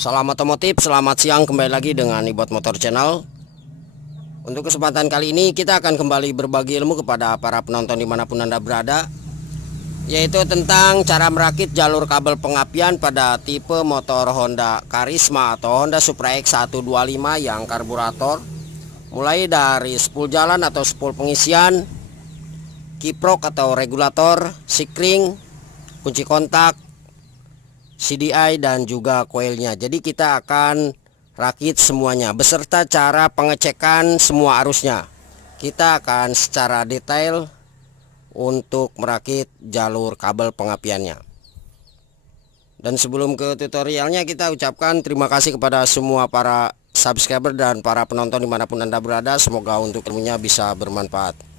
Salam otomotif, selamat siang, kembali lagi dengan Ibot Motor Channel. Untuk kesempatan kali ini kita akan kembali berbagi ilmu kepada para penonton dimanapun Anda berada, yaitu tentang cara merakit jalur kabel pengapian pada tipe motor Honda Karisma atau Honda Supra X 125 yang karburator, mulai dari spool jalan atau spool pengisian, kiprok atau regulator, sikring, kunci kontak, CDI dan juga koilnya. Jadi kita akan rakit semuanya beserta cara pengecekan semua arusnya. Kita akan secara detail untuk merakit jalur kabel pengapiannya. Dan sebelum ke tutorialnya, kita ucapkan terima kasih kepada semua para subscriber dan para penonton dimanapun Anda berada. Semoga untuk ilmunya bisa bermanfaat.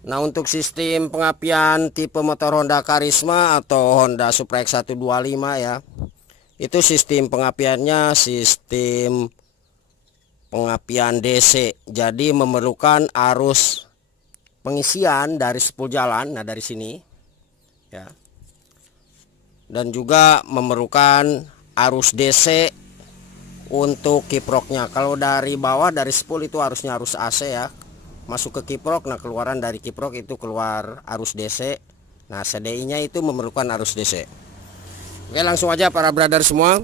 Nah, untuk sistem pengapian tipe motor Honda Karisma atau Honda Supra X 125 ya, itu sistem pengapiannya sistem pengapian DC. Jadi memerlukan arus pengisian dari spool jalan, nah dari sini ya, dan juga memerlukan arus DC untuk kiproknya. Kalau dari bawah dari spool itu harusnya arus AC ya, masuk ke kiprok. Nah, keluaran dari kiprok itu keluar arus DC. Nah, CDI nya itu memerlukan arus DC. Oke, langsung aja para brother semua,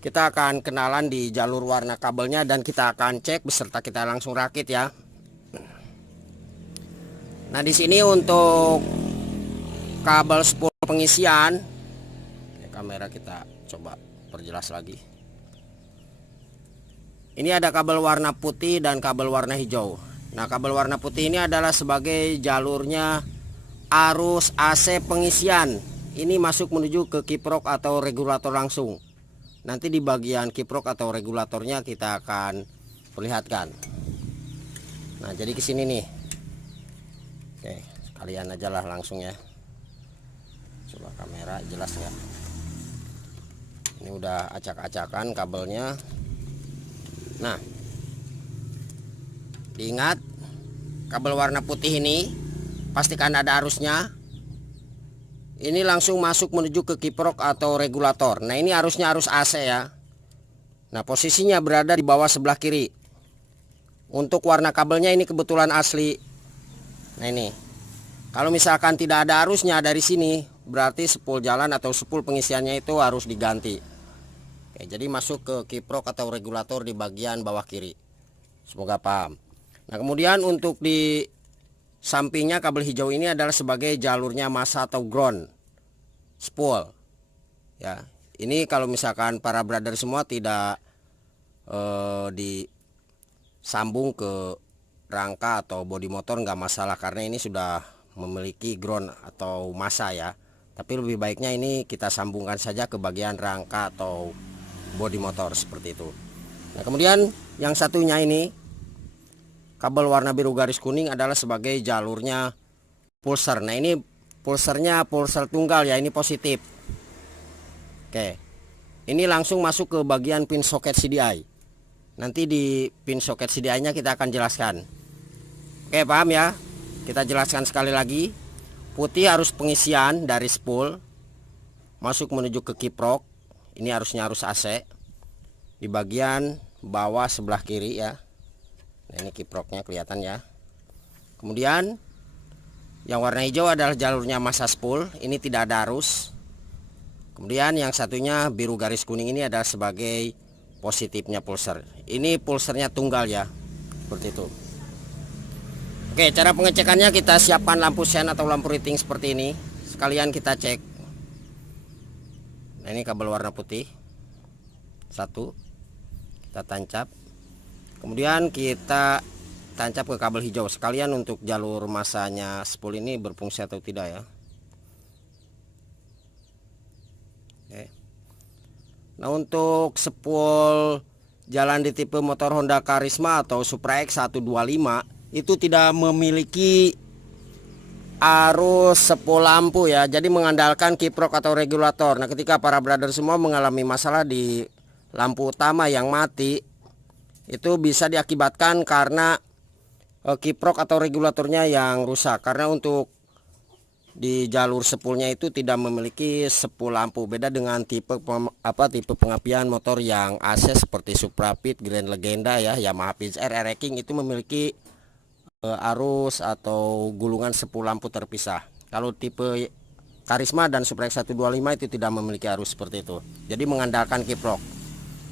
kita akan kenalan di jalur warna kabelnya dan kita akan cek beserta kita langsung rakit ya. Nah, di sini untuk kabel spool pengisian, kamera kita coba perjelas lagi. Ini ada kabel warna putih dan kabel warna hijau. Nah, kabel warna putih ini adalah sebagai jalurnya arus AC pengisian. Ini masuk menuju ke kiprok atau regulator langsung. Nanti di bagian kiprok atau regulatornya kita akan perlihatkan. Nah, jadi ke sini nih. Oke, sekalian aja lah langsung ya. Coba kamera jelas ya. Ini udah acak-acakan kabelnya. Nah, diingat, kabel warna putih ini pastikan ada arusnya. Ini langsung masuk menuju ke kiprok atau regulator. Nah, ini arusnya arus AC ya. Nah, posisinya berada di bawah sebelah kiri. Untuk warna kabelnya ini kebetulan asli. Nah, ini kalau misalkan tidak ada arusnya dari sini, berarti spool jalan atau spool pengisiannya itu harus diganti. Oke, jadi masuk ke kiprok atau regulator di bagian bawah kiri. Semoga paham. Nah, kemudian untuk di sampingnya kabel hijau ini adalah sebagai jalurnya massa atau ground spool ya. Ini kalau misalkan para brother semua tidak disambung ke rangka atau bodi motor nggak masalah, karena ini sudah memiliki ground atau massa ya. Tapi lebih baiknya ini kita sambungkan saja ke bagian rangka atau bodi motor seperti itu. Nah, kemudian yang satunya ini kabel warna biru garis kuning adalah sebagai jalurnya pulser. Nah, ini pulsernya pulser tunggal ya, ini positif. Oke, ini langsung masuk ke bagian pin soket CDI. Nanti di pin soket CDI nya kita akan jelaskan. Oke, paham ya? Kita jelaskan sekali lagi. Putih arus pengisian dari spool masuk menuju ke kiprok. Ini arusnya arus AC di bagian bawah sebelah kiri ya. Nah, ini kiproknya kelihatan ya. Kemudian yang warna hijau adalah jalurnya massa spool. Ini tidak ada arus. Kemudian yang satunya biru garis kuning ini adalah sebagai positifnya pulser. Ini pulsernya tunggal ya, seperti itu. Oke, cara pengecekannya kita siapkan lampu sen atau lampu riting seperti ini. Sekalian kita cek. Nah, ini kabel warna putih. Satu kita tancap. Kemudian kita tancap ke kabel hijau sekalian untuk jalur massanya spool ini berfungsi atau tidak ya. Oke. Nah, untuk spool jalan di tipe motor Honda Karisma atau Supra X 125 itu tidak memiliki arus spool lampu ya. Jadi mengandalkan kiprok atau regulator. Nah, ketika para brother semua mengalami masalah di lampu utama yang mati, itu bisa diakibatkan karena kiprok atau regulatornya yang rusak. Karena untuk di jalur sepulnya itu tidak memiliki sepul lampu. Beda dengan tipe pengapian motor yang AC seperti Suprapit, Grand Legenda ya, Yamaha PZR, RR King itu memiliki arus atau gulungan sepul lampu terpisah. Kalau tipe Karisma dan Supra X 125 itu tidak memiliki arus seperti itu. Jadi mengandalkan kiprok.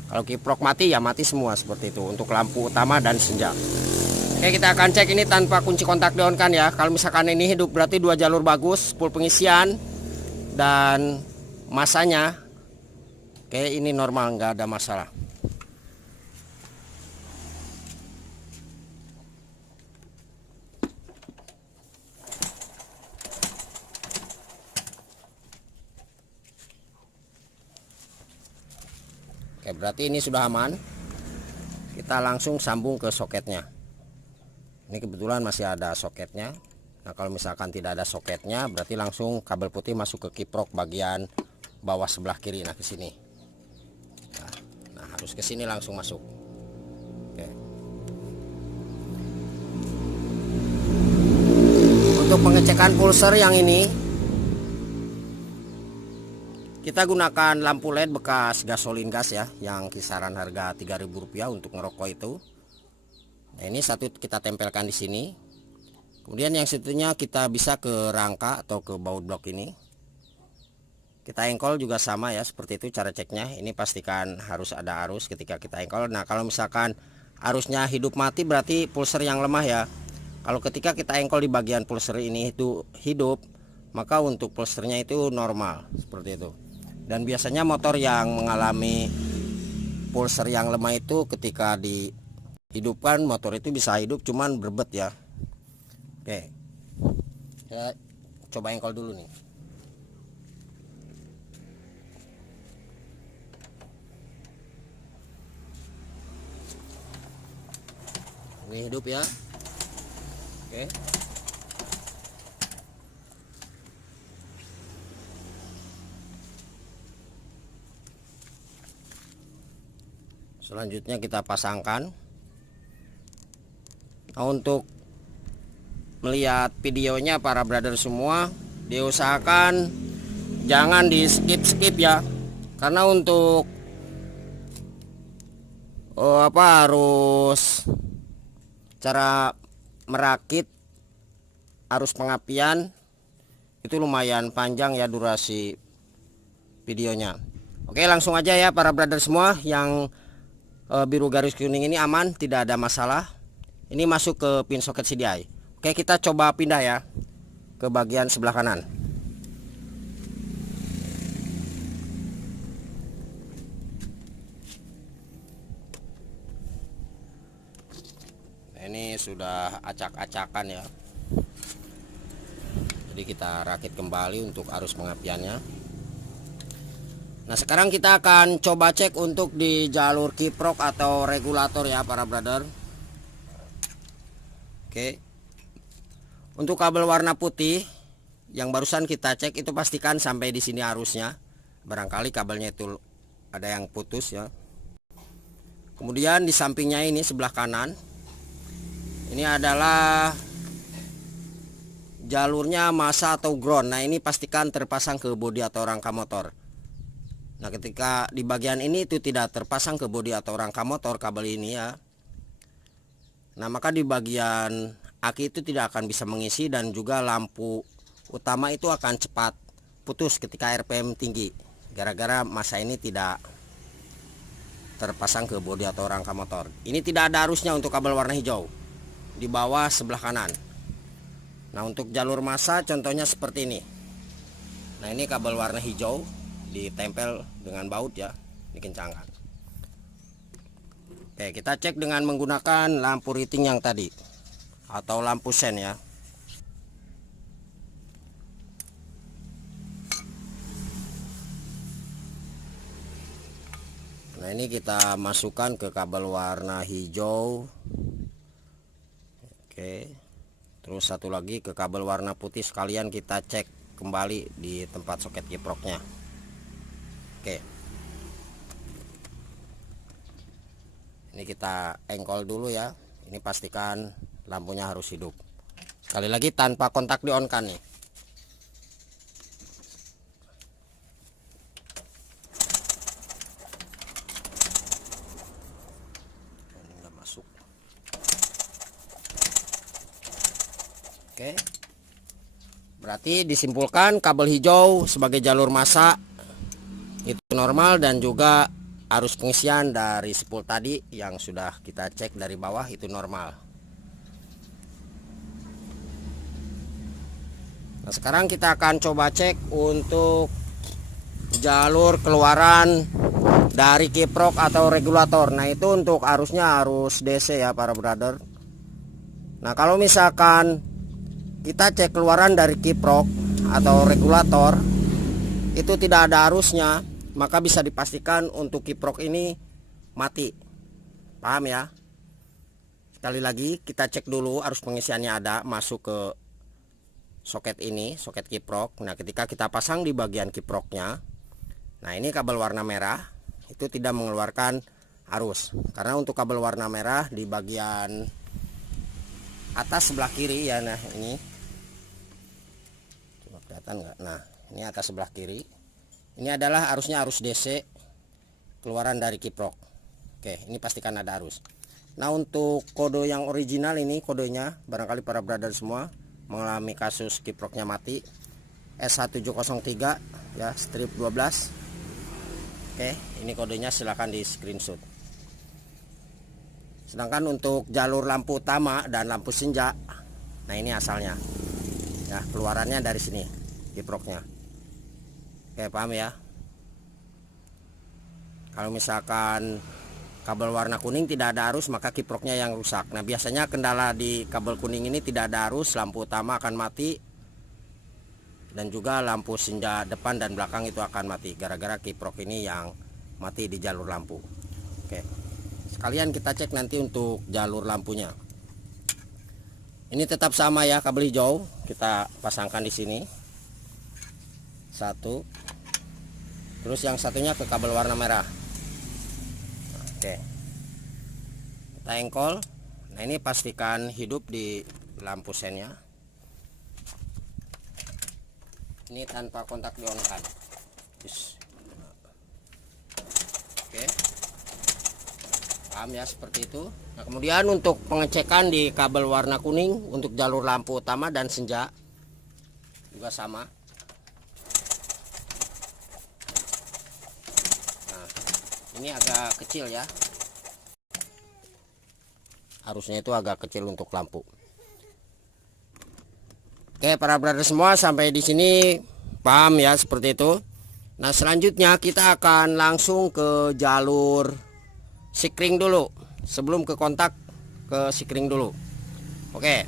Kalau kiprok mati ya mati semua seperti itu untuk lampu utama dan senja. Oke, kita akan cek ini tanpa kunci kontak di-on kan ya. Kalau misalkan ini hidup berarti 2 jalur bagus, full pengisian dan masanya. Oke, ini normal, nggak ada masalah. Oke, berarti ini sudah aman. Kita langsung sambung ke soketnya. Ini kebetulan masih ada soketnya. Nah, kalau misalkan tidak ada soketnya, berarti langsung kabel putih masuk ke kiprok bagian bawah sebelah kiri. Nah, ke sini. Nah, harus ke sini langsung masuk. Oke. Untuk pengecekan pulser yang ini, kita gunakan lampu LED bekas gasolin gas ya, yang kisaran harga Rp3.000 untuk ngerokok itu. Nah, ini satu kita tempelkan di sini. Kemudian yang satunya kita bisa ke rangka atau ke baut blok ini. Kita engkol juga sama ya, seperti itu cara ceknya. Ini pastikan harus ada arus ketika kita engkol. Nah, kalau misalkan arusnya hidup mati berarti pulser yang lemah ya. Kalau ketika kita engkol di bagian pulser ini itu hidup, maka untuk pulsernya itu normal seperti itu. Dan biasanya motor yang mengalami pulser yang lemah itu ketika dihidupkan motor itu bisa hidup cuman berbet ya. Oke, saya coba engkol dulu nih. Ini hidup ya. Oke. Selanjutnya kita pasangkan. Nah, untuk melihat videonya para brother semua, diusahakan jangan di skip ya, karena untuk harus cara merakit arus pengapian itu lumayan panjang ya durasi videonya. Oke, langsung aja ya para brother semua. Yang biru garis kuning ini aman, tidak ada masalah. Ini masuk ke pin soket CDI. Oke, kita coba pindah ya ke bagian sebelah kanan. Nah, ini sudah acak-acakan ya. Jadi kita rakit kembali untuk arus pengapiannya. Nah, sekarang kita akan coba cek untuk di jalur kiprok atau regulator ya para brother. Oke. Untuk kabel warna putih yang barusan kita cek itu pastikan sampai di sini arusnya. Barangkali kabelnya itu ada yang putus ya. Kemudian di sampingnya ini sebelah kanan. Ini adalah jalurnya massa atau ground. Nah, ini pastikan terpasang ke bodi atau rangka motor. Nah, ketika di bagian ini itu tidak terpasang ke bodi atau rangka motor kabel ini ya. Nah, maka di bagian aki itu tidak akan bisa mengisi dan juga lampu utama itu akan cepat putus ketika RPM tinggi. Gara-gara massa ini tidak terpasang ke bodi atau rangka motor. Ini tidak ada arusnya untuk kabel warna hijau. Di bawah sebelah kanan. Nah, untuk jalur massa contohnya seperti ini. Nah, ini kabel warna hijau ditempel dengan baut ya, dikencangkan. Oke, kita cek dengan menggunakan lampu riting yang tadi atau lampu sen ya. Nah, ini kita masukkan ke kabel warna hijau. Oke, terus satu lagi ke kabel warna putih, sekalian kita cek kembali di tempat soket kiproknya. Oke, ini kita engkol dulu ya. Ini pastikan lampunya harus hidup. Sekali lagi tanpa kontak di on kan nih. Berarti disimpulkan kabel hijau sebagai jalur massa itu normal, dan juga arus pengisian dari spool tadi yang sudah kita cek dari bawah itu normal. Nah, sekarang kita akan coba cek untuk jalur keluaran dari kiprok atau regulator. Nah, itu untuk arusnya arus DC ya para brother. Nah, kalau misalkan kita cek keluaran dari kiprok atau regulator itu tidak ada arusnya, maka bisa dipastikan untuk kiprok ini mati. Paham ya? Sekali lagi kita cek dulu arus pengisiannya ada masuk ke soket ini, soket kiprok. Nah, ketika kita pasang di bagian kiproknya, nah ini kabel warna merah itu tidak mengeluarkan arus, karena untuk kabel warna merah di bagian atas sebelah kiri ya. Nah, ini coba kelihatan nggak? Nah, ini atas sebelah kiri ini adalah arusnya arus DC keluaran dari kiprok. Oke, ini pastikan ada arus. Nah, untuk kode yang original ini kodenya, barangkali para brother semua mengalami kasus kiproknya mati, S1703 ya, strip 12. Oke, ini kodenya silahkan di screenshot. Sedangkan untuk jalur lampu utama dan lampu senja, nah ini asalnya ya, keluarannya dari sini kiproknya. Oke, paham ya? Kalau misalkan kabel warna kuning tidak ada arus, maka kiproknya yang rusak. Nah, biasanya kendala di kabel kuning ini tidak ada arus, lampu utama akan mati, dan juga lampu senja depan dan belakang itu akan mati gara-gara kiprok ini yang mati di jalur lampu. Oke, sekalian kita cek nanti untuk jalur lampunya. Ini tetap sama ya, kabel hijau kita pasangkan di sini satu, terus yang satunya ke kabel warna merah. Oke, kita engkol. Nah, ini pastikan hidup di lampu sennya. Ini tanpa kontak di-on-kan. Oke, paham ya, seperti itu. Nah, kemudian untuk pengecekan di kabel warna kuning untuk jalur lampu utama dan senja juga sama. Nah, ini agak kecil ya, arusnya itu agak kecil untuk lampu. Oke, para brother semua, sampai di sini paham ya, seperti itu. Nah, selanjutnya kita akan langsung ke jalur sikring dulu. Sebelum ke kontak, ke sikring dulu. Oke,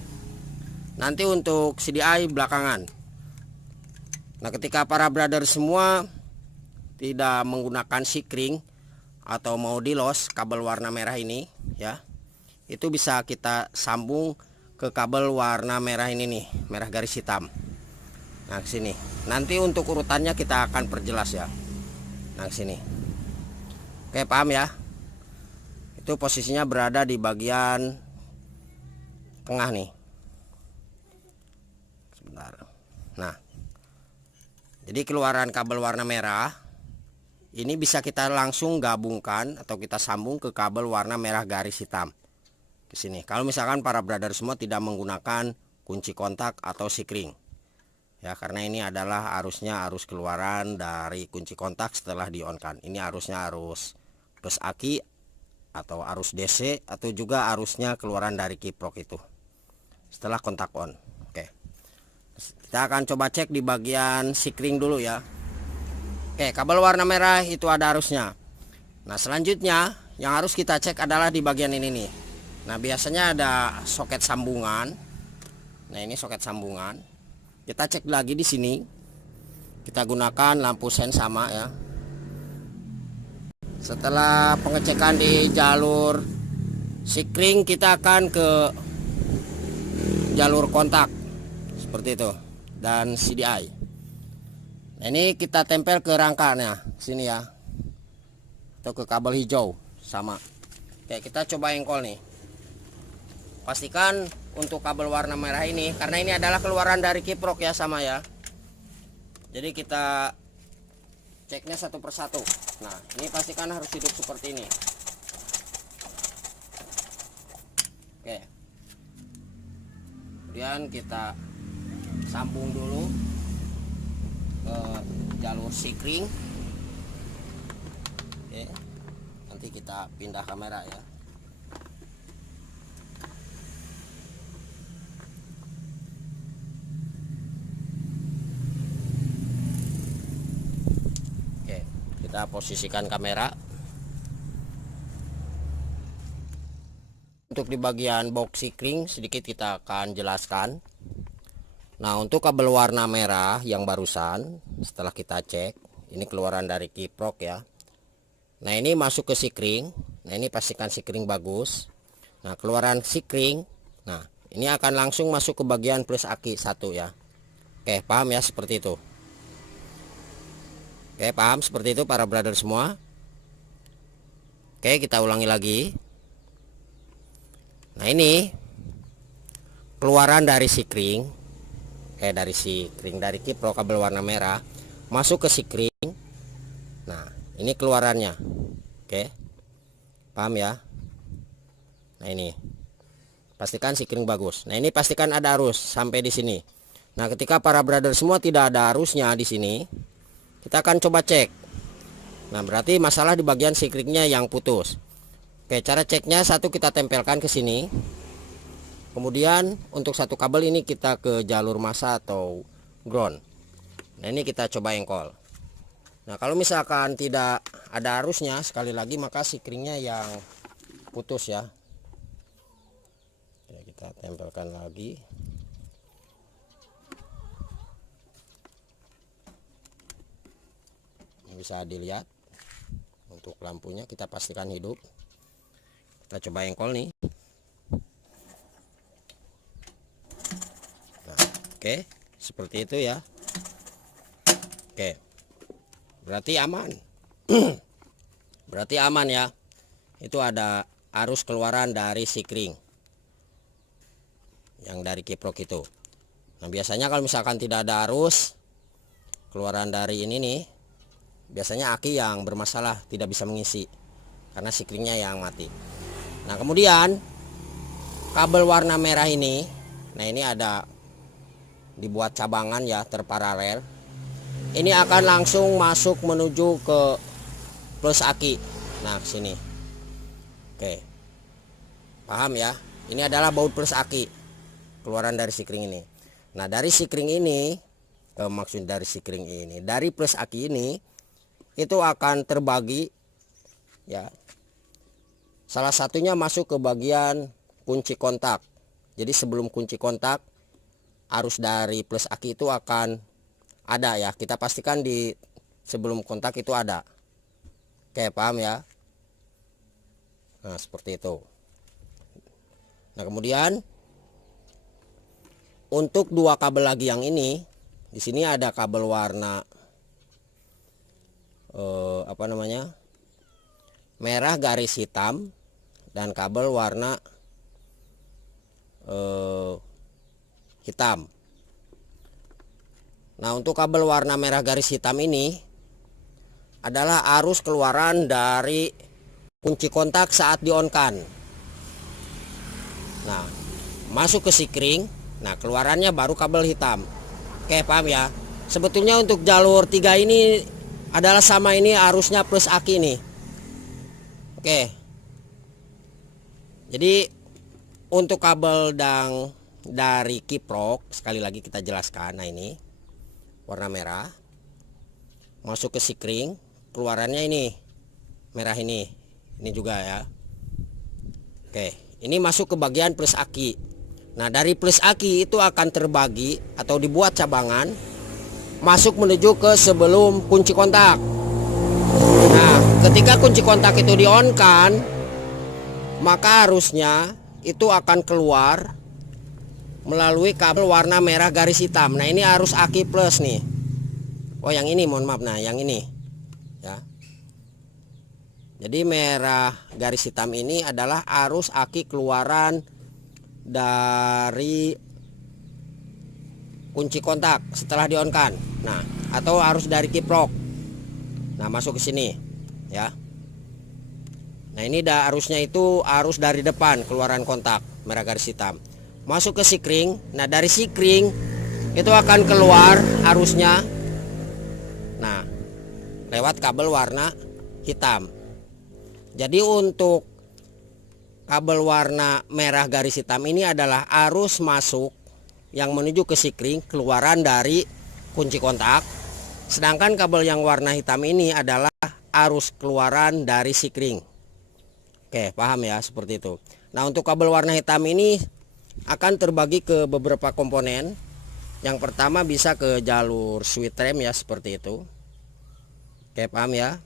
nanti untuk CDI belakangan. Nah, ketika para brother semua tidak menggunakan sikring atau mau di los kabel warna merah ini ya, itu bisa kita sambung ke kabel warna merah ini nih, merah garis hitam. Nah, ke sini. Nanti untuk urutannya kita akan perjelas ya. Nah, ke sini. Oke, paham ya? Itu posisinya berada di bagian tengah nih. Sebentar. Nah, jadi keluaran kabel warna merah ini bisa kita langsung gabungkan atau kita sambung ke kabel warna merah garis hitam ke sini. Kalau misalkan para brother semua tidak menggunakan kunci kontak atau sikring ya, karena ini adalah arusnya arus keluaran dari kunci kontak setelah di-on-kan. Ini arusnya arus plus aki atau arus DC, atau juga arusnya keluaran dari kiprok itu setelah kontak on. Oke, kita akan coba cek di bagian sikring dulu ya. Oke, kabel warna merah itu ada arusnya. Nah, selanjutnya yang harus kita cek adalah di bagian ini nih. Nah, biasanya ada soket sambungan. Nah, ini soket sambungan. Kita cek lagi di sini. Kita gunakan lampu sen sama ya. Setelah pengecekan di jalur sikring, kita akan ke jalur kontak seperti itu dan CDI. Nah, ini kita tempel ke rangkanya sini ya, atau ke kabel hijau sama. Oke, kita coba engkol nih. Pastikan untuk kabel warna merah ini, karena ini adalah keluaran dari kiprok ya, sama ya. Jadi kita ceknya satu persatu. Nah, ini pastikan harus hidup seperti ini. Oke, kemudian kita sambung dulu ke jalur sikring. Oke, nanti kita pindah kamera ya. Oke, kita posisikan kamera. Untuk di bagian box sikring sedikit kita akan jelaskan. Nah, untuk kabel warna merah yang barusan setelah kita cek, ini keluaran dari kiprok ya. Nah, ini masuk ke sikring. Nah, ini pastikan sikring bagus. Nah, keluaran sikring. Nah, ini akan langsung masuk ke bagian plus aki 1 ya. Oke, paham ya seperti itu. Oke, paham seperti itu para brother semua. Oke, kita ulangi lagi. Nah, ini keluaran dari sikring. Dari kiprok kabel warna merah masuk ke sikring. Nah, ini keluarannya. Oke, paham ya. Nah, ini pastikan sikring bagus. Nah, ini pastikan ada arus sampai di sini. Nah, ketika para brother semua tidak ada arusnya di sini, kita akan coba cek. Nah, berarti masalah di bagian sikringnya yang putus. Oke, cara ceknya satu, kita tempelkan ke sini. Kemudian untuk satu kabel ini kita ke jalur massa atau ground. Nah, ini kita coba engkol. Nah, kalau misalkan tidak ada arusnya sekali lagi, maka sikringnya yang putus ya. Oke, kita tempelkan lagi. Ini bisa dilihat. Untuk lampunya kita pastikan hidup. Kita coba engkol nih. Nah, oke, seperti itu ya. Oke, berarti aman. Berarti aman ya. Itu ada arus keluaran dari sikring yang dari kiprok itu. Nah, biasanya kalau misalkan tidak ada arus keluaran dari ini nih, biasanya aki yang bermasalah, tidak bisa mengisi karena sikringnya yang mati. Nah, kemudian kabel warna merah ini, nah ini ada dibuat cabangan ya, terparalel. Ini akan langsung masuk menuju ke plus aki. Nah, sini. Oke, paham ya. Ini adalah baut plus aki, keluaran dari sikring ini. Nah, dari sikring ini, maksud dari sikring ini, dari plus aki ini, itu akan terbagi ya. Salah satunya masuk ke bagian kunci kontak. Jadi sebelum kunci kontak, arus dari plus aki itu akan ada ya. Kita pastikan di sebelum kontak itu ada. Oke, paham ya. Nah, seperti itu. Nah, kemudian untuk dua kabel lagi yang ini, di sini ada kabel warna merah garis hitam dan kabel warna hitam. Nah, untuk kabel warna merah garis hitam ini adalah arus keluaran dari kunci kontak saat di-on-kan. Nah, masuk ke sikring. Nah, keluarannya baru kabel hitam. Oke, paham ya. Sebetulnya untuk jalur 3 ini adalah sama, ini arusnya plus aki nih. Oke. Jadi untuk kabel dari kiprok sekali lagi kita jelaskan. Nah, ini warna merah masuk ke sikring, keluarannya ini merah ini juga ya. Oke, ini masuk ke bagian plus aki. Nah, dari plus aki itu akan terbagi atau dibuat cabangan masuk menuju ke sebelum kunci kontak. Nah, ketika kunci kontak itu di-on-kan, maka arusnya itu akan keluar melalui kabel warna merah garis hitam. Nah, ini arus aki plus nih. Oh, yang ini mohon maaf. Nah, yang ini ya. Jadi merah garis hitam ini adalah arus aki keluaran dari kunci kontak setelah di-on-kan. Nah, atau arus dari kiprok. Nah, masuk ke sini ya. Nah, ini arusnya itu arus dari depan keluaran kontak merah garis hitam. Masuk ke sikring. Nah, dari sikring itu akan keluar arusnya. Nah, lewat kabel warna hitam. Jadi untuk kabel warna merah garis hitam ini adalah arus masuk yang menuju ke sikring, keluaran dari kunci kontak. Sedangkan kabel yang warna hitam ini adalah arus keluaran dari sikring. Oke, paham ya, seperti itu. Nah, untuk kabel warna hitam ini akan terbagi ke beberapa komponen. Yang pertama bisa ke jalur switch rem ya, seperti itu. Oke, paham ya.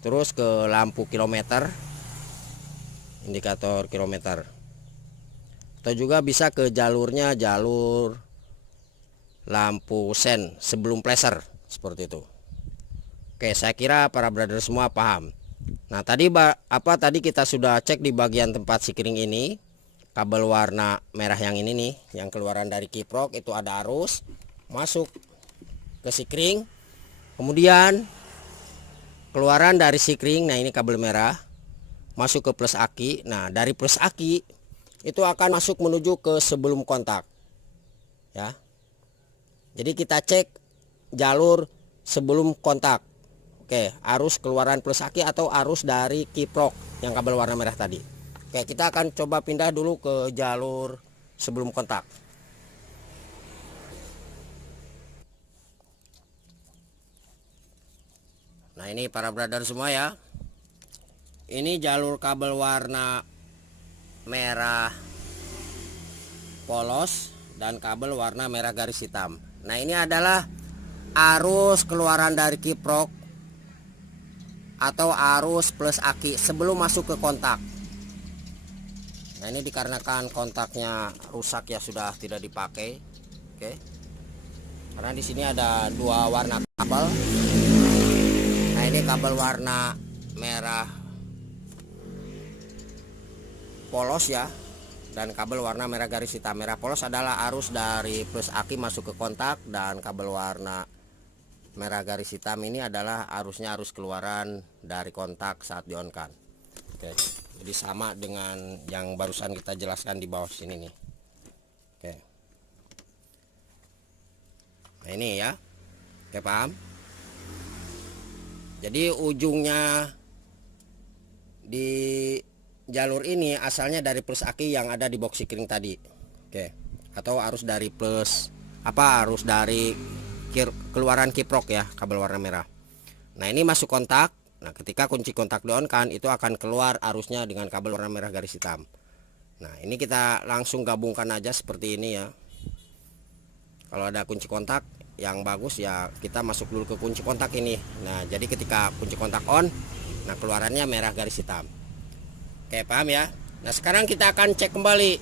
Terus ke lampu kilometer, indikator kilometer. Atau juga bisa ke jalurnya jalur lampu sen sebelum flasher, seperti itu. Oke, saya kira para brother semua paham. Nah, tadi kita sudah cek di bagian tempat sikring ini. Kabel warna merah yang ini nih, yang keluaran dari kiprok itu ada arus masuk ke sikring. Kemudian keluaran dari sikring, nah ini kabel merah masuk ke plus aki. Nah, dari plus aki itu akan masuk menuju ke sebelum kontak. Ya. Jadi kita cek jalur sebelum kontak. Oke, arus keluaran plus aki atau arus dari kiprok yang kabel warna merah tadi. Oke, kita akan coba pindah dulu ke jalur sebelum kontak. Nah, ini para brother semua ya. Ini jalur kabel warna merah polos dan kabel warna merah garis hitam. Nah, ini adalah arus keluaran dari kiprok atau arus plus aki sebelum masuk ke kontak. Nah, ini dikarenakan kontaknya rusak ya, sudah tidak dipakai. Oke. Karena di sini ada dua warna kabel. Nah, ini kabel warna merah polos ya, dan kabel warna merah garis hitam. Merah polos adalah arus dari plus aki masuk ke kontak, dan kabel warna merah garis hitam ini adalah arusnya arus keluaran dari kontak saat di on kan. Oke. Jadi sama dengan yang barusan kita jelaskan di bawah sini nih. Oke. Nah, ini ya. Oke, paham? Jadi ujungnya di jalur ini asalnya dari plus aki yang ada di box sikring tadi. Oke. Atau arus dari arus dari keluaran kiprok ya, kabel warna merah. Nah, ini masuk kontak. Nah, ketika kunci kontak di on kan, itu akan keluar arusnya dengan kabel warna merah garis hitam. Nah, ini kita langsung gabungkan aja seperti ini ya. Kalau ada kunci kontak yang bagus ya, kita masuk dulu ke kunci kontak ini. Nah, jadi ketika kunci kontak on, nah keluarannya merah garis hitam. Oke, paham ya? Nah, sekarang kita akan cek kembali.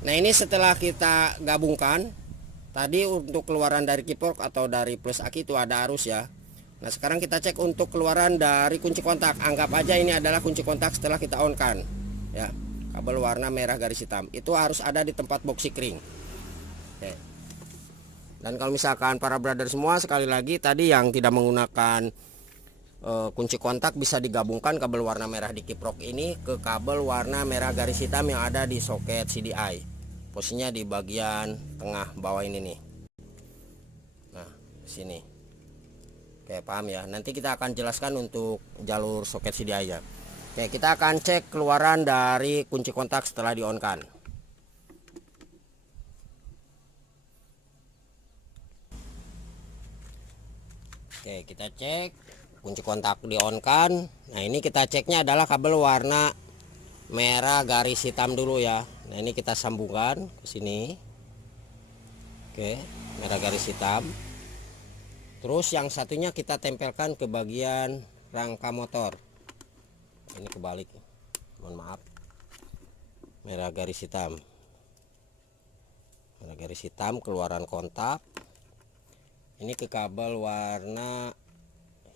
Nah, ini setelah kita gabungkan, tadi untuk keluaran dari kiprok atau dari plus aki itu ada arus ya. Nah, sekarang kita cek untuk keluaran dari kunci kontak. Anggap aja ini adalah kunci kontak setelah kita on kan ya. Kabel warna merah garis hitam itu harus ada di tempat box sikring. Oke. Dan kalau misalkan para brother semua, sekali lagi tadi yang tidak menggunakan kunci kontak, bisa digabungkan kabel warna merah di kiprok ini ke kabel warna merah garis hitam yang ada di soket CDI. Posisinya di bagian tengah bawah ini nih. Nah, sini. Oke, paham ya. Nanti kita akan jelaskan untuk jalur soket CDI ya. Oke, kita akan cek keluaran dari kunci kontak setelah di on kan. Oke, kita cek kunci kontak di on kan. Nah, ini kita ceknya adalah kabel warna merah garis hitam dulu ya. Nah, ini kita sambungkan ke sini. Oke, merah garis hitam. Terus yang satunya kita tempelkan ke bagian rangka motor. Ini kebalik, mohon maaf. Merah garis hitam. Merah garis hitam keluaran kontak. Ini ke kabel warna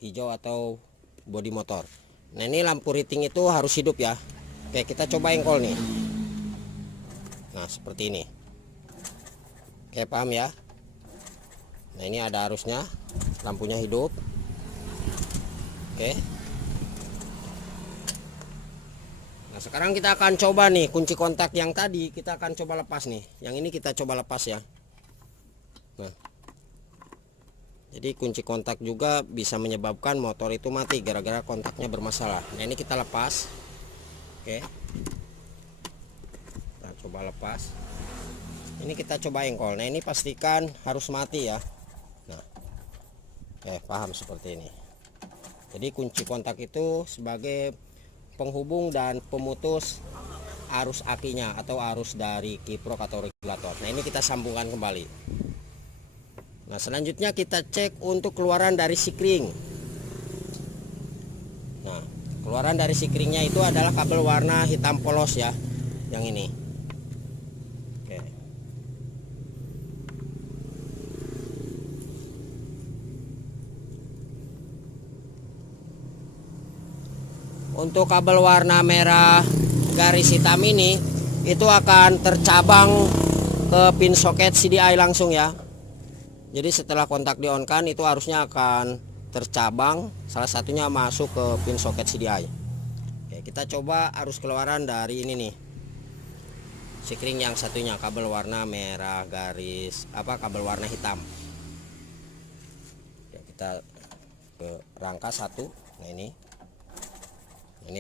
hijau atau bodi motor. Nah, ini lampu riting itu harus hidup ya. Oke, kita coba engkol nih. Nah, seperti ini. Oke, paham ya. Nah, ini ada arusnya, lampunya hidup. Oke. Nah, sekarang kita akan coba nih kunci kontak yang tadi kita akan coba lepas nih. Yang ini kita coba lepas ya. Nah, jadi kunci kontak juga bisa menyebabkan motor itu mati gara-gara kontaknya bermasalah. Nah, ini kita lepas. Oke, kita coba lepas. Ini kita coba engkol. Nah, ini pastikan harus mati ya. Nah, paham seperti ini. Jadi kunci kontak itu sebagai penghubung dan pemutus arus akinya atau arus dari kiprok atau regulator. Nah, ini kita sambungkan kembali. Nah, selanjutnya kita cek untuk keluaran dari sikring. Nah, keluaran dari sikringnya itu adalah kabel warna hitam polos ya, yang ini. Oke. Untuk kabel warna merah garis hitam ini itu akan tercabang ke pin soket CDI langsung ya. Jadi setelah kontak di on kan itu harusnya akan tercabang, salah satunya masuk ke pin soket CDI. Oke, kita coba arus keluaran dari ini nih, sikring yang satunya kabel warna merah garis kabel warna hitam. Oke, kita ke rangka satu. Nah, ini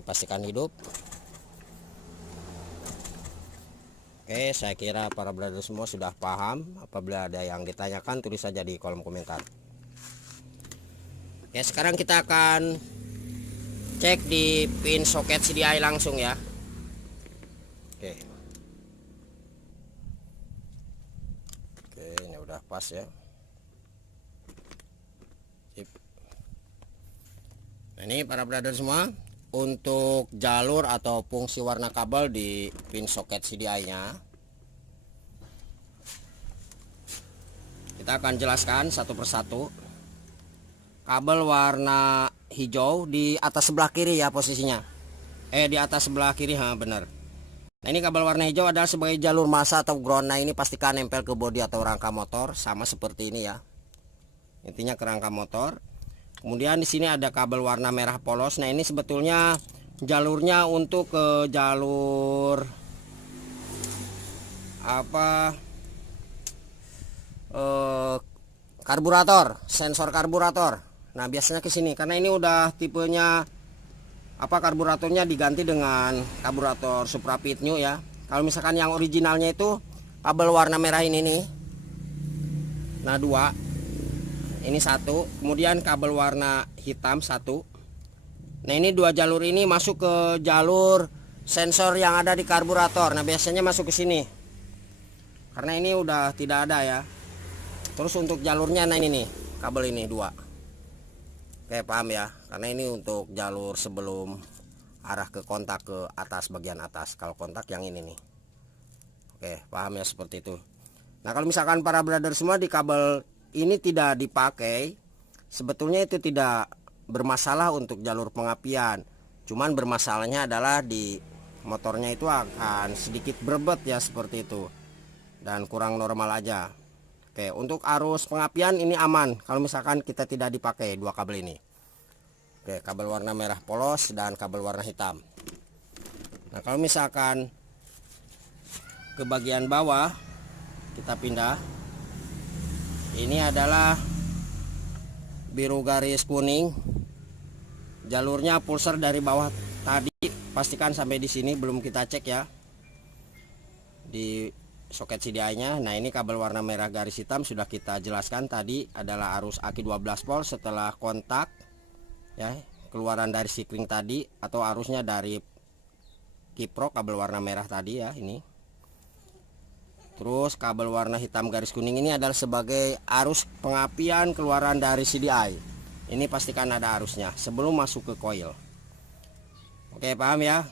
pastikan hidup. Oke, saya kira para brother semua sudah paham. Apabila ada yang ditanyakan, tulis saja di kolom komentar. Oke, sekarang kita akan cek di pin soket CDI langsung ya. Oke. Oke, ini udah pas ya. Sip. Nah, ini para brother semua, untuk jalur atau fungsi warna kabel di pin soket CDI-nya kita akan jelaskan satu persatu. Kabel warna hijau di atas sebelah kiri ya posisinya. Di atas sebelah kiri, benar. Nah, ini kabel warna hijau adalah sebagai jalur massa atau ground. Nah, ini pastikan nempel ke bodi atau rangka motor sama seperti ini ya. Intinya ke rangka motor. Kemudian di sini ada kabel warna merah polos. Nah, ini sebetulnya jalurnya untuk ke jalur karburator, sensor karburator. Nah, biasanya ke sini karena ini udah tipenya karburatornya diganti dengan karburator Suprapit New ya. Kalau misalkan yang originalnya itu kabel warna merah ini nih. Nah, 2. Ini 1, kemudian kabel warna hitam 1. Nah, ini 2 jalur ini masuk ke jalur sensor yang ada di karburator. Nah, biasanya masuk ke sini. Karena ini udah tidak ada ya. Terus untuk jalurnya, nah ini nih, kabel ini 2. Oke, paham ya. Karena ini untuk jalur sebelum arah ke kontak ke atas, bagian atas. Kalau kontak yang ini nih. Oke, paham ya seperti itu. Nah, kalau misalkan para brother semua di kabel ini tidak dipakai, sebetulnya itu tidak bermasalah untuk jalur pengapian. Cuman bermasalahnya adalah di motornya itu akan sedikit berbet ya, seperti itu, dan kurang normal aja. Oke, untuk arus pengapian ini aman kalau misalkan kita tidak dipakai 2 kabel ini. Oke, kabel warna merah polos dan kabel warna hitam. Nah, kalau misalkan ke bagian bawah kita pindah, ini adalah biru garis kuning. Jalurnya pulsar dari bawah tadi, pastikan sampai di sini belum kita cek ya di soket CDI-nya. Nah, ini kabel warna merah garis hitam sudah kita jelaskan tadi adalah arus aki 12 volt setelah kontak ya, keluaran dari sikring tadi atau arusnya dari kiprok kabel warna merah tadi ya ini. Terus kabel warna hitam garis kuning ini adalah sebagai arus pengapian keluaran dari CDI. Ini pastikan ada arusnya sebelum masuk ke coil. Oke, paham ya?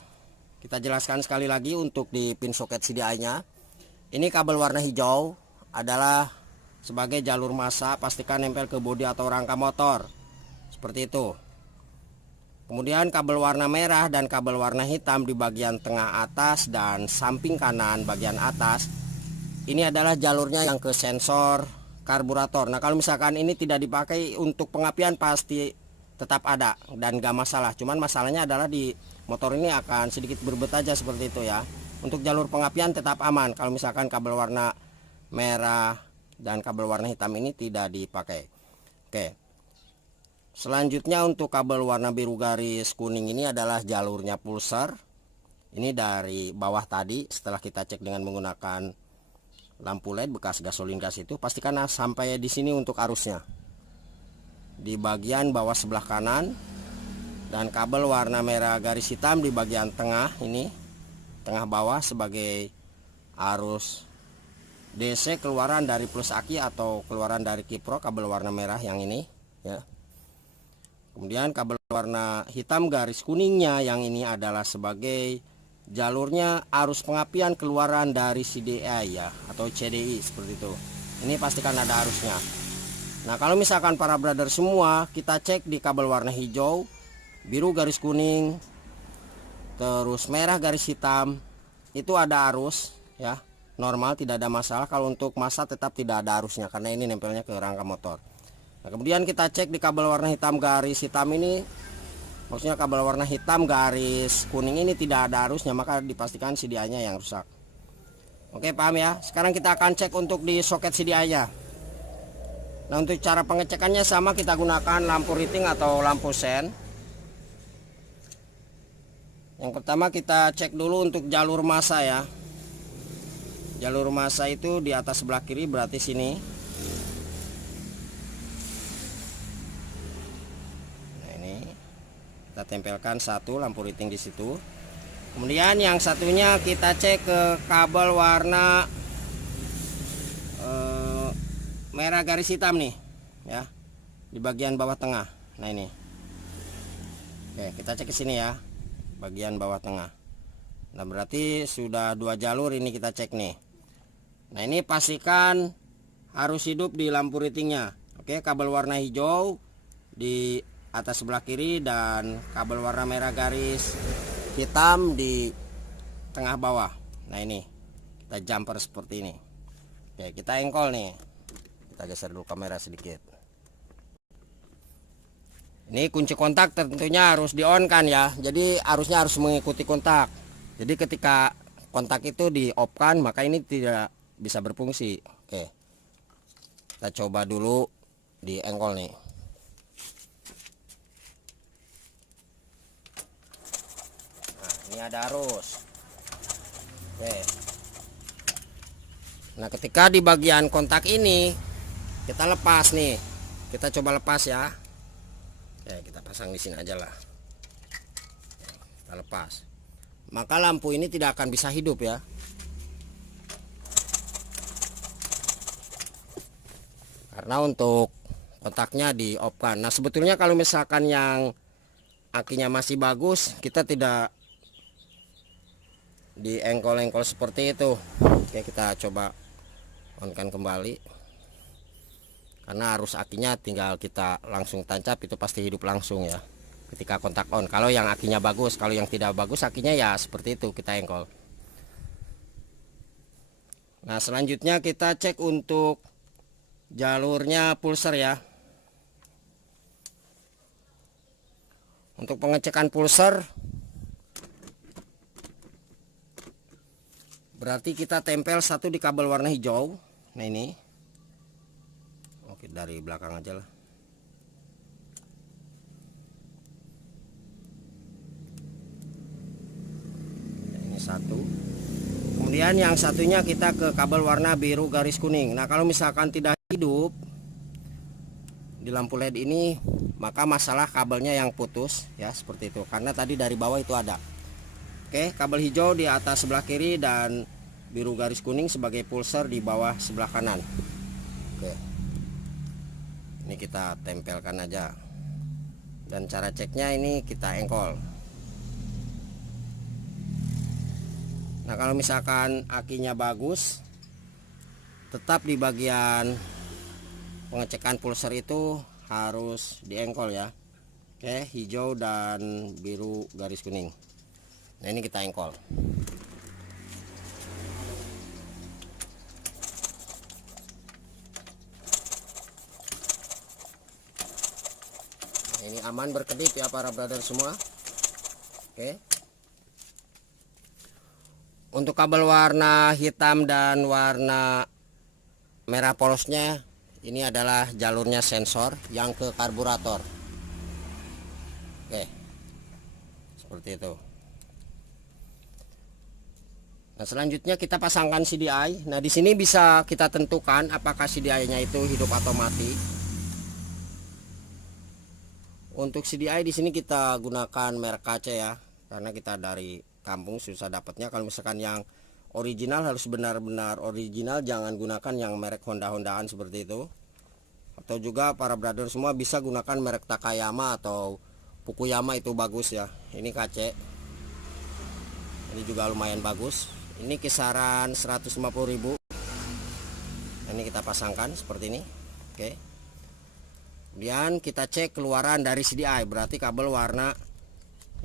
Kita jelaskan sekali lagi untuk di pin soket CDI-nya. Ini kabel warna hijau adalah sebagai jalur massa, pastikan nempel ke bodi atau rangka motor. Seperti itu. Kemudian kabel warna merah dan kabel warna hitam di bagian tengah atas dan samping kanan bagian atas. Ini adalah jalurnya yang ke sensor karburator. Nah, kalau misalkan ini tidak dipakai untuk pengapian pasti tetap ada dan gak masalah. Cuman masalahnya adalah di motor ini akan sedikit berbet aja seperti itu ya. Untuk jalur pengapian tetap aman kalau misalkan kabel warna merah dan kabel warna hitam ini tidak dipakai. Oke. Selanjutnya untuk kabel warna biru garis kuning ini adalah jalurnya pulsar. Ini dari bawah tadi setelah kita cek dengan menggunakan lampu LED bekas gasolin gas itu, pastikan sampai di sini untuk arusnya. Di bagian bawah sebelah kanan, dan kabel warna merah garis hitam di bagian tengah ini, tengah bawah sebagai arus DC keluaran dari plus aki atau keluaran dari kiprok kabel warna merah yang ini ya. Kemudian kabel warna hitam garis kuningnya yang ini adalah sebagai jalurnya arus pengapian keluaran dari CDI ya, atau CDI seperti itu. Ini pastikan ada arusnya. Nah, kalau misalkan para brother semua kita cek di kabel warna hijau, biru garis kuning, terus merah garis hitam, itu ada arus ya, normal, tidak ada masalah. Kalau untuk massa tetap tidak ada arusnya karena ini nempelnya ke rangka motor. Nah, kemudian kita cek di kabel warna hitam garis hitam ini, maksudnya kabel warna hitam garis kuning ini tidak ada arusnya, maka dipastikan CDI-nya yang rusak. Oke, paham ya? Sekarang kita akan cek untuk di soket CDI-nya. Nah, untuk cara pengecekannya sama, kita gunakan lampu riting atau lampu sen. Yang pertama kita cek dulu untuk jalur massa ya. Jalur massa itu di atas sebelah kiri, berarti sini. Nah, ini kita tempelkan satu lampu riting di situ. Kemudian yang satunya kita cek ke kabel warna merah garis hitam nih ya, di bagian bawah tengah. Nah, ini. Oke, kita cek ke sini ya, bagian bawah tengah. Nah, berarti sudah 2 jalur ini kita cek nih. Nah, ini pastikan harus hidup di lampu ritingnya. Oke, kabel warna hijau di atas sebelah kiri dan kabel warna merah garis hitam di tengah bawah. Nah, ini kita jumper seperti ini. Oke, kita engkol nih. Kita geser dulu kamera sedikit. Ini kunci kontak tentunya harus di on kan ya. Jadi arusnya harus mengikuti kontak. Jadi ketika kontak itu di off kan, maka ini tidak bisa berfungsi. Oke, kita coba dulu di engkol nih. Nah, ini ada arus. Oke. Nah, ketika di bagian kontak ini kita lepas nih, kita coba lepas ya. Oke, kita pasang di sini aja lah. Kita lepas, maka lampu ini tidak akan bisa hidup ya. Karena untuk kontaknya di off kan. Nah, sebetulnya kalau misalkan yang akinya masih bagus, kita tidak di engkol-engkol seperti itu. Oke, kita coba on kan kembali. Karena arus akinya tinggal kita langsung tancap, itu pasti hidup langsung ya ketika kontak on. Kalau yang akinya bagus, kalau yang tidak bagus akinya ya seperti itu kita engkol. Nah, selanjutnya kita cek untuk jalurnya pulser ya. Untuk pengecekan pulser berarti kita tempel satu di kabel warna hijau. Nah, ini oke, dari belakang aja lah. Ini satu. Kemudian yang satunya kita ke kabel warna biru garis kuning. Nah, kalau misalkan tidak hidup di lampu LED ini, maka masalah kabelnya yang putus ya, seperti itu. Karena tadi dari bawah itu ada. Oke, kabel hijau di atas sebelah kiri dan biru garis kuning sebagai pulser di bawah sebelah kanan. Oke. Ini kita tempelkan aja. Dan cara ceknya ini kita engkol. Nah, kalau misalkan akinya bagus, tetap di bagian pengecekan pulser itu harus diengkol ya. Oke, hijau dan biru garis kuning. Nah, ini kita engkol. Ini aman berkedip ya para brother semua. Oke. Untuk kabel warna hitam dan warna merah polosnya ini adalah jalurnya sensor yang ke karburator. Oke, seperti itu. Nah, selanjutnya kita pasangkan CDI. Nah, di sini bisa kita tentukan apakah CDI-nya itu hidup atau mati. Untuk CDI di sini kita gunakan merek KC ya, karena kita dari kampung susah dapatnya. Kalau misalkan yang original harus benar-benar original, jangan gunakan yang merek Honda-Hondaan seperti itu. Atau juga para brother semua bisa gunakan merek Takayama atau Fukuyama, itu bagus ya. Ini KC. Ini juga lumayan bagus. Ini kisaran 150.000. Ini kita pasangkan seperti ini. Oke. Kemudian kita cek keluaran dari CDI, berarti kabel warna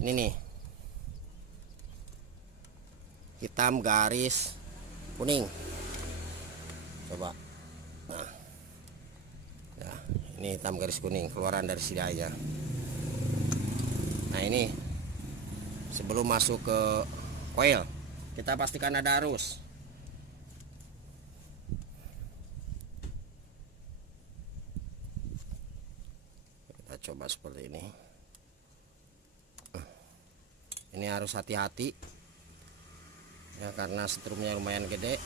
ini nih, hitam garis kuning. Coba. Nah, ya, ini hitam garis kuning keluaran dari CDI nya. Nah, ini sebelum masuk ke coil kita pastikan ada arus. Kita coba seperti ini. Ini harus hati-hati ya, karena setrumnya lumayan gede.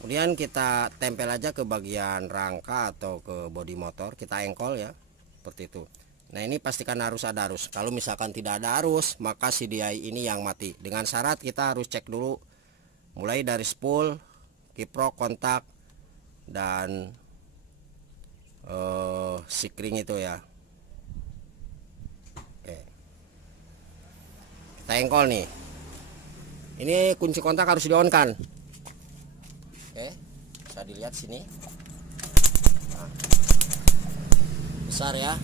Kemudian kita tempel aja ke bagian rangka atau ke bodi motor, kita engkol ya, seperti itu. Nah, ini pastikan harus ada arus. Kalau misalkan tidak ada arus, maka CDI ini yang mati. Dengan syarat kita harus cek dulu mulai dari spool, kiprok, kontak, dan sikring itu ya. Oke. Kita engkol nih. Ini kunci kontak harus di-on-kan. Oke, bisa dilihat sini. Nah, besar ya.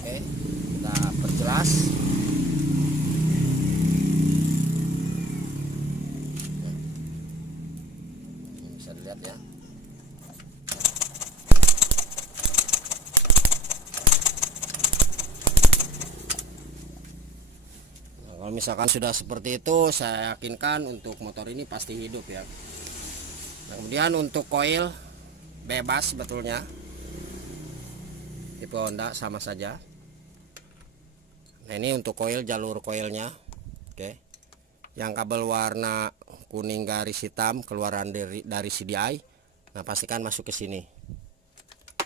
Oke, kita perjelas. Bisa dilihat ya. Nah, kalau misalkan sudah seperti itu, saya yakinkan untuk motor ini pasti hidup ya. Nah, kemudian untuk coil bebas sebetulnya, tipe Honda sama saja. Nah, ini untuk coil, jalur coilnya. Oke. Yang kabel warna kuning garis hitam keluaran dari CDI. Nah, pastikan masuk ke sini.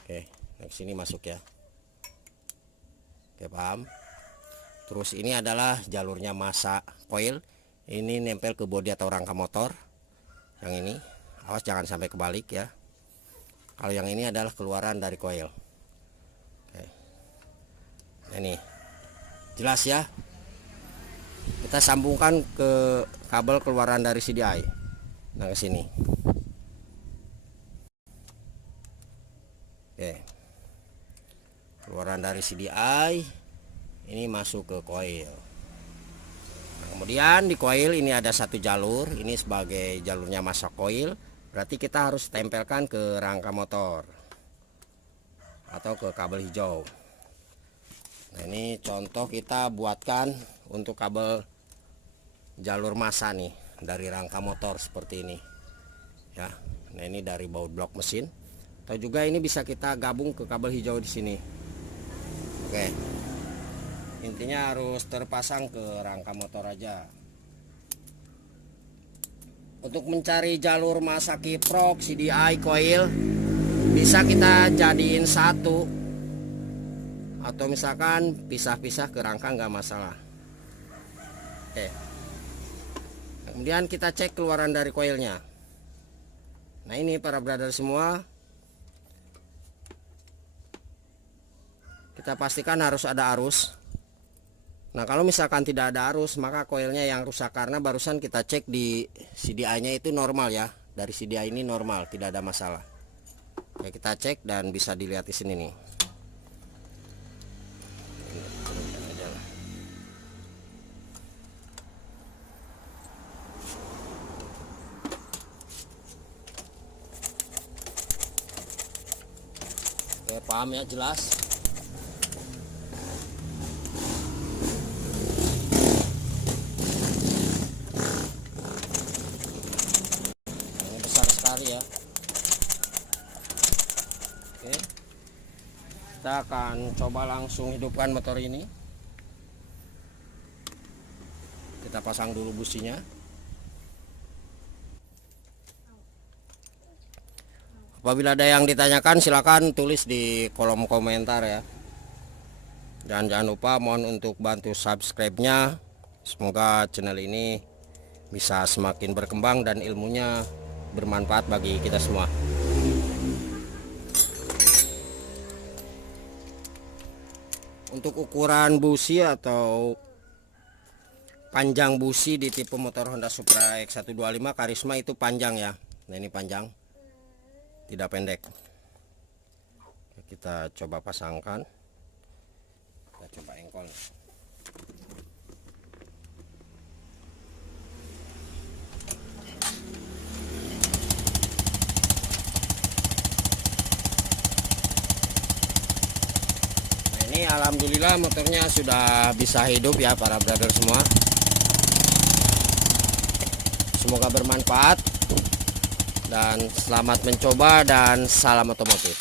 Oke, nah ke sini masuk ya. Oke, paham. Terus ini adalah jalurnya massa coil. Ini nempel ke bodi atau rangka motor. Yang ini, awas jangan sampai kebalik ya. Kalau yang ini adalah keluaran dari coil. Oke. Nah, ini jelas ya. Kita sambungkan ke kabel keluaran dari CDI. Nah, ke sini. Oke. Keluaran dari CDI ini masuk ke coil. Nah, kemudian di coil ini ada satu jalur, ini sebagai jalurnya massa coil. Berarti kita harus tempelkan ke rangka motor atau ke kabel hijau. Nah, ini contoh kita buatkan untuk kabel jalur massa nih dari rangka motor seperti ini ya. Nah, ini dari baut blok mesin, atau juga ini bisa kita gabung ke kabel hijau di sini. Oke, intinya harus terpasang ke rangka motor aja. Untuk mencari jalur massa kiprok, CDI, coil bisa kita jadiin satu, atau misalkan pisah-pisah ke rangka nggak masalah. Oke. Kemudian kita cek keluaran dari coilnya. Nah, ini para brother semua, kita pastikan harus ada arus. Nah, kalau misalkan tidak ada arus, maka coilnya yang rusak, karena barusan kita cek di CDI nya itu normal ya. Dari CDI ini normal, tidak ada masalah. Oke, kita cek dan bisa dilihat di sini nih. Oke, paham ya, jelas. Kita akan coba langsung hidupkan motor ini. Kita pasang dulu businya. Apabila ada yang ditanyakan silakan tulis di kolom komentar ya. Dan jangan lupa mohon untuk bantu subscribe-nya. Semoga channel ini bisa semakin berkembang dan ilmunya bermanfaat bagi kita semua. Untuk ukuran busi atau panjang busi di tipe motor Honda Supra X125 Karisma itu panjang ya. Nah ini panjang, tidak pendek. Kita coba pasangkan. Kita coba engkol. Ini alhamdulillah motornya sudah bisa hidup ya para brother semua. Semoga bermanfaat dan selamat mencoba dan salam otomotif.